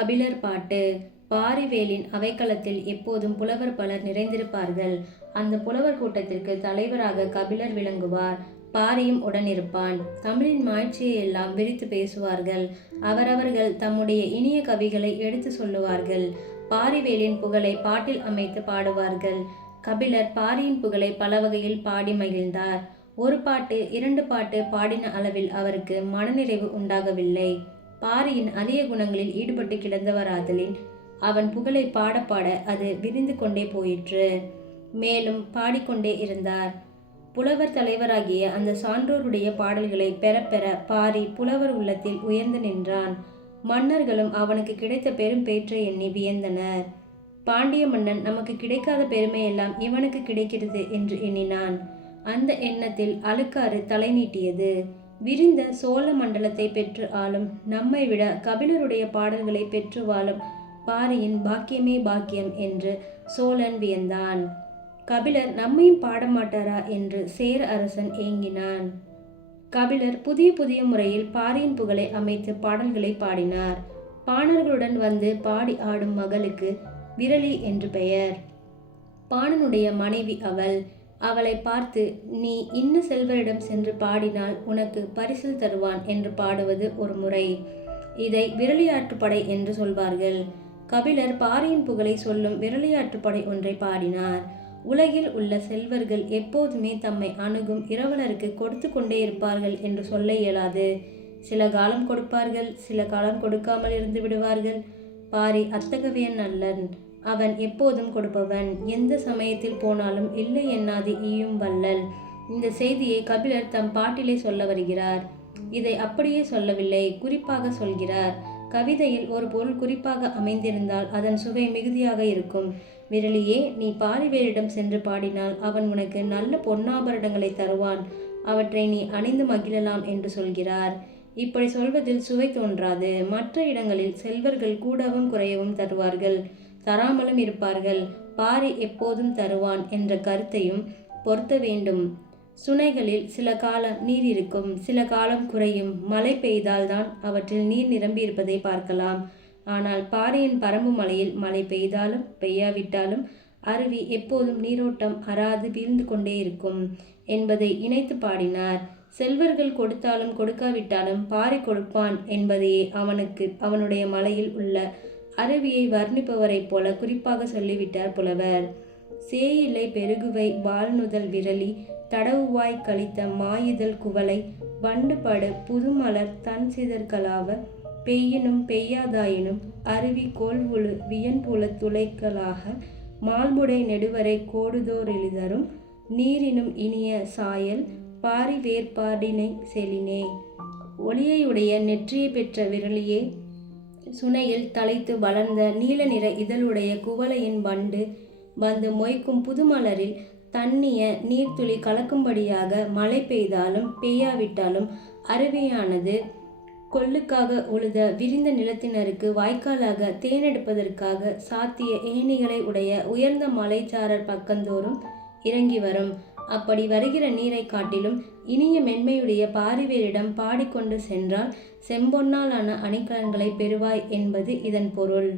கபிலர் பாட்டு. பாரிவேலின் அவைக்களத்தில் எப்போதும் புலவர் பலர் நிறைந்திருப்பார்கள். அந்த புலவர் கூட்டத்திற்கு தலைவராக கபிலர் விளங்குவார். பாரியும் உடனிருப்பான். தமிழின் மாட்சியை எல்லாம் விரித்து பேசுவார்கள். அவரவர்கள் தம்முடைய இனிய கவிகளை எடுத்து சொல்லுவார்கள். பாரிவேலின் புகழை பாட்டில் அமைத்து பாடுவார்கள். கபிலர் பாரியின் புகழை பல வகையில் பாடி மகிழ்ந்தார். ஒரு பாட்டு 2 பாட்டு பாடின அளவில் அவருக்கு மனநிறைவு உண்டாகவில்லை. பாரியின் அரிய குணங்களில் ஈடுபட்டு கிடந்தவராதலின் அவன் புகழை பாட பாட அது விரிந்து கொண்டே போயிற்று. மேலும் பாடிக்கொண்டே இருந்தார். புலவர் தலைவராகிய அந்த சான்றோருடைய பாடல்களை பெற பெற பாரி புலவர் உள்ளத்தில் உயர்ந்து நின்றான். மன்னர்களும் அவனுக்கு கிடைத்த பெரும் பேற்றை எண்ணி வியந்தனர். பாண்டிய மன்னன் நமக்கு கிடைக்காத பெருமையெல்லாம் இவனுக்கு கிடைக்கிறது என்று எண்ணினான். அந்த எண்ணத்தில் அழுக்காறு தலை நீட்டியது. விரிந்த சோழ மண்டலத்தை பெற்று ஆளும் நம்மை விட கபிலருடைய பாடல்களை பெற்று வாழும் பாரியின் பாக்கியமே பாக்கியம் என்று சோழன் வியந்தான். கபிலர் நம்மையும் பாடமாட்டாரா என்று சேர அரசன் ஏங்கினான். கபிலர் புதிய புதிய முறையில் பாரியின் புகழை அமைத்து பாடல்களை பாடினார். பாணர்களுடன் வந்து பாடி ஆடும் மகளுக்கு விரலி என்று பெயர். பாணனுடைய மனைவி அவள். அவளை பார்த்து நீ இன்ன செல்வரிடம் சென்று பாடினால் உனக்கு பரிசில் தருவான் என்று பாடுவது ஒரு முறை. இதை விரலியாற்றுப்படை என்று சொல்வார்கள். கபிலர் பாரியின் புகழை சொல்லும் விரலியாற்றுப்படை ஒன்றை பாடினார். உலகில் உள்ள செல்வர்கள் எப்போதுமே தம்மை அணுகும் இரவலருக்கு கொடுத்து கொண்டே இருப்பார்கள் என்று சொல்ல இயலாது. சில காலம் கொடுப்பார்கள், சில காலம் கொடுக்காமல் இருந்து விடுவார்கள். பாரி அத்தகவியன் அல்லன். அவன் எப்போதும் கொடுப்பவன். எந்த சமயத்தில் போனாலும் இல்லை எண்ணாது ஈயும் வல்லல். இந்த செய்தியை கபிலர் தம் பாட்டிலே சொல்ல வருகிறார். இதை அப்படியே சொல்லவில்லை, குறிப்பாக சொல்கிறார். கவிதையில் ஒரு பொருள் குறிப்பாக அமைந்திருந்தால் அதன் சுவை மிகுதியாக இருக்கும். விரலியே, நீ பாரிவேலிடம் சென்று பாடினால் அவன் உனக்கு நல்ல பொன்னாபரணங்களை தருவான். அவற்றை நீ அணிந்து மகிழலாம் என்று சொல்கிறார். இப்படி சொல்வதில் சுவை தோன்றாது. மற்ற இடங்களில் செல்வர்கள் கூடவும் குறையவும் தருவார்கள், தராமலும் இருப்பார்கள். பாரி எப்போதும் தருவான் என்ற கருத்தையும் பொருத்த வேண்டும். சுனைகளில் சில காலம் நீர் இருக்கும், சில காலம் குறையும். மழை பெய்தால்தான் அவற்றில் நீர் நிரம்பி இருப்பதை பார்க்கலாம். ஆனால் பாரியின் பரம்பு மலையில் மழை பெய்தாலும் பெய்யாவிட்டாலும் அருவி எப்போதும் நீரோட்டம் அறாது வீழ்ந்து கொண்டே இருக்கும் என்பதை இணைத்து பாடினார். செல்வர்கள் கொடுத்தாலும் கொடுக்காவிட்டாலும் பாரி கொடுப்பான் என்பதையே அவனுடைய மலையில் உள்ள அருவியை வர்ணிப்பவரைப் போல குறிப்பாக சொல்லிவிட்டார் புலவர். சேயிலை பெருகுவை வாழ்நுதல் விரலி தடவுவாய் கழித்த மாயுதல் குவளை வண்டுபடு புதுமலர் தன் சிதற்களாவ பெய்யினும் பெய்யாதாயினும் அருவி கோல்வுழு வியன்புல துளைக்களாக மால்புடை நெடுவரை கோடுதோர் எளிதரும் நீரினும் இனிய சாயல் பாரி வேற்பாடினை செலினே. ஒளியையுடைய நெற்றியை பெற்ற விரலியே, சுனையில் தலைத்து வளர்ந்த நீல நிற இதழுடைய குவளையின் வண்டு வந்து மொய்க்கும் புதுமலரில் தண்ணிய நீர்த்துளி கலக்கும்படியாக மழை பெய்தாலும் பெய்யாவிட்டாலும் அருவியானது கொள்ளுக்காக உழுத விரிந்த நிலத்தினருக்கு வாய்க்காலாக தேனெடுப்பதற்காக சாத்திய ஏணிகளை உடைய உயர்ந்த மலைச்சாரர் பக்கந்தோறும் இறங்கி வரும். அப்படி வருகிற நீரை காட்டிலும் இனிய மென்மையுடைய பாரிவேலிடம் பாடிக்கொண்டு சென்றால் செம்பொன்னாலான அணிகலன்களை பெறுவாய் என்பது இதன் பொருள்.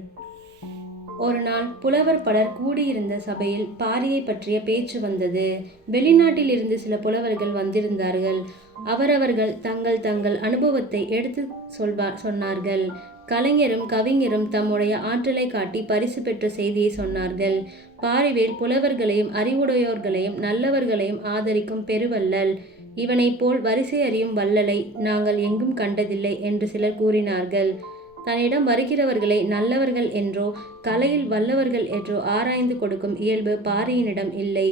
ஒரு நாள் புலவர் பலர் கூடியிருந்த சபையில் பாரியை பற்றிய பேச்சு வந்தது. வெளிநாட்டில் இருந்து சில புலவர்கள் வந்திருந்தார்கள். அவரவர்கள் தங்கள் தங்கள் அனுபவத்தை எடுத்து சொன்னார்கள். கலைஞரும் கவிஞரும் தம்முடைய ஆற்றலை காட்டி பரிசு பெற்ற செய்தியை சொன்னார்கள். பாரிவேல் புலவர்களையும் அறிவுடையோர்களையும் நல்லவர்களையும் ஆதரிக்கும் பெருவல்லல். இவனை போல் வரிசை அறியும் வல்லலை நாங்கள் எங்கும் கண்டதில்லை என்று சிலர் கூறினார்கள். தன்னிடம் வருகிறவர்களை நல்லவர்கள் என்றோ கலையில் வல்லவர்கள் என்றோ ஆராய்ந்து கொடுக்கும் இயல்பு பாரியினிடம் இல்லை.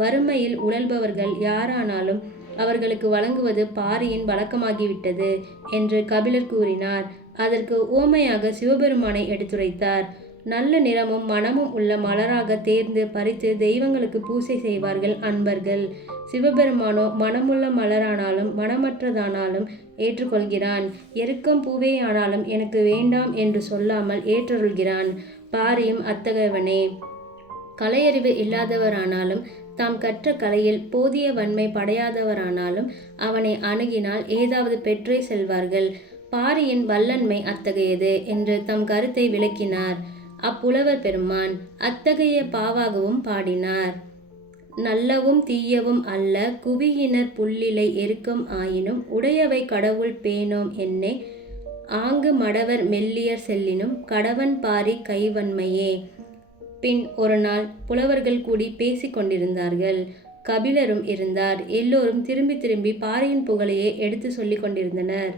வறுமையில் உழல்பவர்கள் யாரானாலும் அவர்களுக்கு வழங்குவது பாரியின் வழக்கமாகிவிட்டது என்று கபிலர் கூறினார். அதற்கு உவமையாக சிவபெருமானை எடுத்துரைத்தார். நல்ல நிறமும் மனமும் உள்ள மலராக தேர்ந்து பறித்து தெய்வங்களுக்கு பூசை செய்வார்கள் அன்பர்கள். சிவபெருமானோ மனமுள்ள மலரானாலும் மனமற்றதானாலும் ஏற்றுக்கொள்கிறான். எருக்கம் பூவே ஆனாலும் எனக்கு வேண்டாம் என்று சொல்லாமல் ஏற்றருள்கிறான். பாரியும் அத்தகையவனே. கலையறிவு இல்லாதவரானாலும் தாம் கற்ற கலையில் போதிய வன்மை படையாதவரானாலும் அவனை அணுகினால் ஏதாவது பெற்றே செல்வார்கள். பாரியின் வல்லன்மை அத்தகையது என்று தம் கருத்தை விளக்கினார். அப்புலவர் பெருமான் அத்தகைய பாவாகவும் பாடினார். நல்லவும் தீயவும் அல்ல குவியினர் புல்லிலை எருக்கம் ஆயினும் உடையவை கடவுள் பேணோம் என்னே ஆங்கு மடவர் மெல்லியர் செல்லினும் கடவன் பாரி கைவன்மையே. பின் ஒரு நாள் புலவர்கள் கூடி பேசிக் கொண்டிருந்தார்கள். கபிலரும் இருந்தார். எல்லோரும் திரும்பி திரும்பி பாரியின் புகழையே எடுத்து சொல்லிக் கொண்டிருந்தனர்.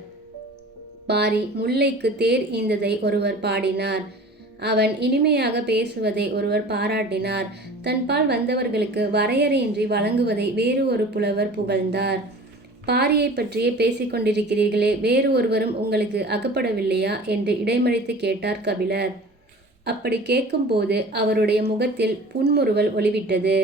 பாரி முல்லைக்கு தேர் ஈந்ததை ஒருவர் பாடினார். அவன் இனிமையாக பேசுவதை ஒருவர் பாராட்டினார். தன்பால் வந்தவர்களுக்கு வரையறையின்றி வழங்குவதை வேறு ஒரு புலவர் புகழ்ந்தார். பாரியை பற்றியே பேசிக்கொண்டிருக்கிறீர்களே, வேறு ஒருவரும் உங்களுக்கு அகப்படவில்லையா என்று இடைமறித்து கேட்டார் கபிலர். அப்படி கேட்கும்போது அவருடைய முகத்தில் புன்முறுவல் ஒளிவிட்டது.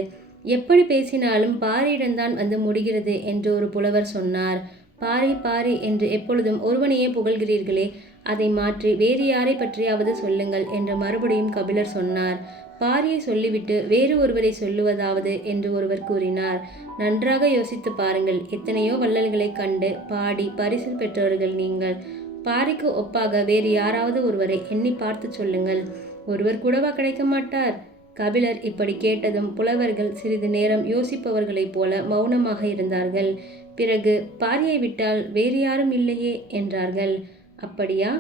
எப்படி பேசினாலும் பாரியிடம்தான் வந்து முடிகிறது என்று ஒரு புலவர் சொன்னார். பாரி பாரி என்று எப்பொழுதும் ஒருவனையே புகழ்கிறீர்களே, அதை மாற்றி வேறு யாரை பற்றியாவது சொல்லுங்கள் என்று மறுபடியும் கபிலர் சொன்னார். பாரியை சொல்லிவிட்டு வேறு ஒருவரை சொல்லுவதாவது என்று ஒருவர் கூறினார். நன்றாக யோசித்து பாருங்கள். எத்தனையோ வள்ளல்களை கண்டு பாடி பரிசு பெற்றவர்கள் நீங்கள். பாரிக்கு ஒப்பாக வேறு யாராவது ஒருவரை எண்ணி பார்த்து சொல்லுங்கள். ஒருவர் கூடவா கிடைக்க மாட்டார்? கபிலர் இப்படி கேட்டதும் புலவர்கள் சிறிது நேரம் யோசிப்பவர்களைப் போல மௌனமாக இருந்தார்கள். பிறகு பாரியை விட்டால் வேறு யாரும் இல்லையே என்றார்கள். அப்படியா?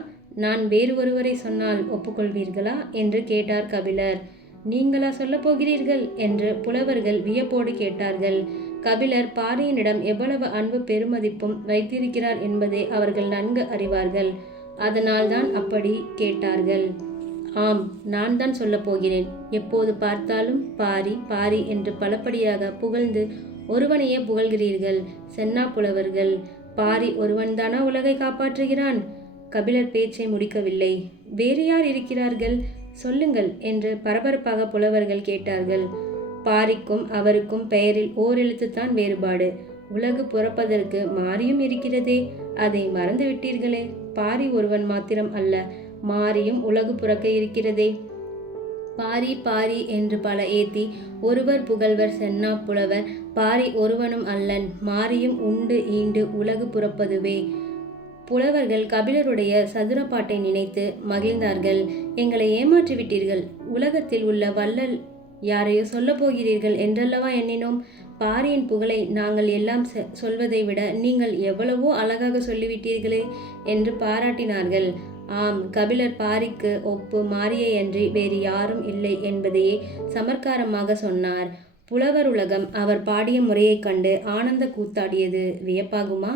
நான் வேறு ஒருவரை சொன்னால் ஒப்புக்கொள்வீர்களா என்று கேட்டார் கபிலர். நீங்களா சொல்லப் போகிறீர்கள் என்று புலவர்கள் வியப்போடு கேட்டார்கள். கபிலர் பாரியினிடம் எவ்வளவு அன்பு பெருமதிப்பும் வைத்திருக்கிறார் என்பதை அவர்கள் நன்கு அறிவார்கள். அதனால்தான் அப்படி கேட்டார்கள். ஆம், நான் தான் சொல்லப் போகிறேன். எப்போது பார்த்தாலும் பாரி பாரி என்று பலப்படியாக புகழ்ந்து ஒருவனையே புகழ்கிறீர்கள். சென்னா புலவர்கள். பாரி ஒருவன்தானா உலகை காப்பாற்றுகிறான்? கபிலர் பேச்சை முடிக்கவில்லை. வேறு யார் இருக்கிறார்கள்? சொல்லுங்கள் என்று பரபரப்பாக புலவர்கள் கேட்டார்கள். பாரிக்கும் அவருக்கும் பெயரில் ஓரெழுத்துத்தான் வேறுபாடு. உலகு புறப்பதற்கு மாரியும் இருக்கிறதே, அதை மறந்து விட்டீர்களே. பாரி ஒருவன் மாத்திரம் அல்ல, மாரியும் உலகு புறக்க இருக்கிறதே. பாரி பாரி என்று பல ஏத்தி ஒருவர் புகழ்வர் சென்னா புலவர். பாரி ஒருவனும் அல்லன், மாரியும் உண்டு ஈண்டு உலகு புறப்பதுவே. புலவர்கள் கபிலருடைய சதுரப்பாட்டை நினைத்து மகிழ்ந்தார்கள். எங்களை ஏமாற்றிவிட்டீர்கள். உலகத்தில் உள்ள வள்ளல் யாரையோ சொல்ல போகிறீர்கள் என்றல்லவா எண்ணினோம். பாரியின் புகழை நாங்கள் எல்லாம் சொல்வதை விட நீங்கள் எவ்வளவோ அழகாக சொல்லிவிட்டீர்களே என்று பாராட்டினார்கள். ஆம், கபிலர் பாரிக்கு ஒப்பு மாரியை அன்றி வேறு யாரும் இல்லை என்பதையே சமர்க்காரமாக சொன்னார். புலவர் உலகம் அவர் பாடிய முறையைக் கண்டு ஆனந்த கூத்தாடியது. வியப்பாகுமா?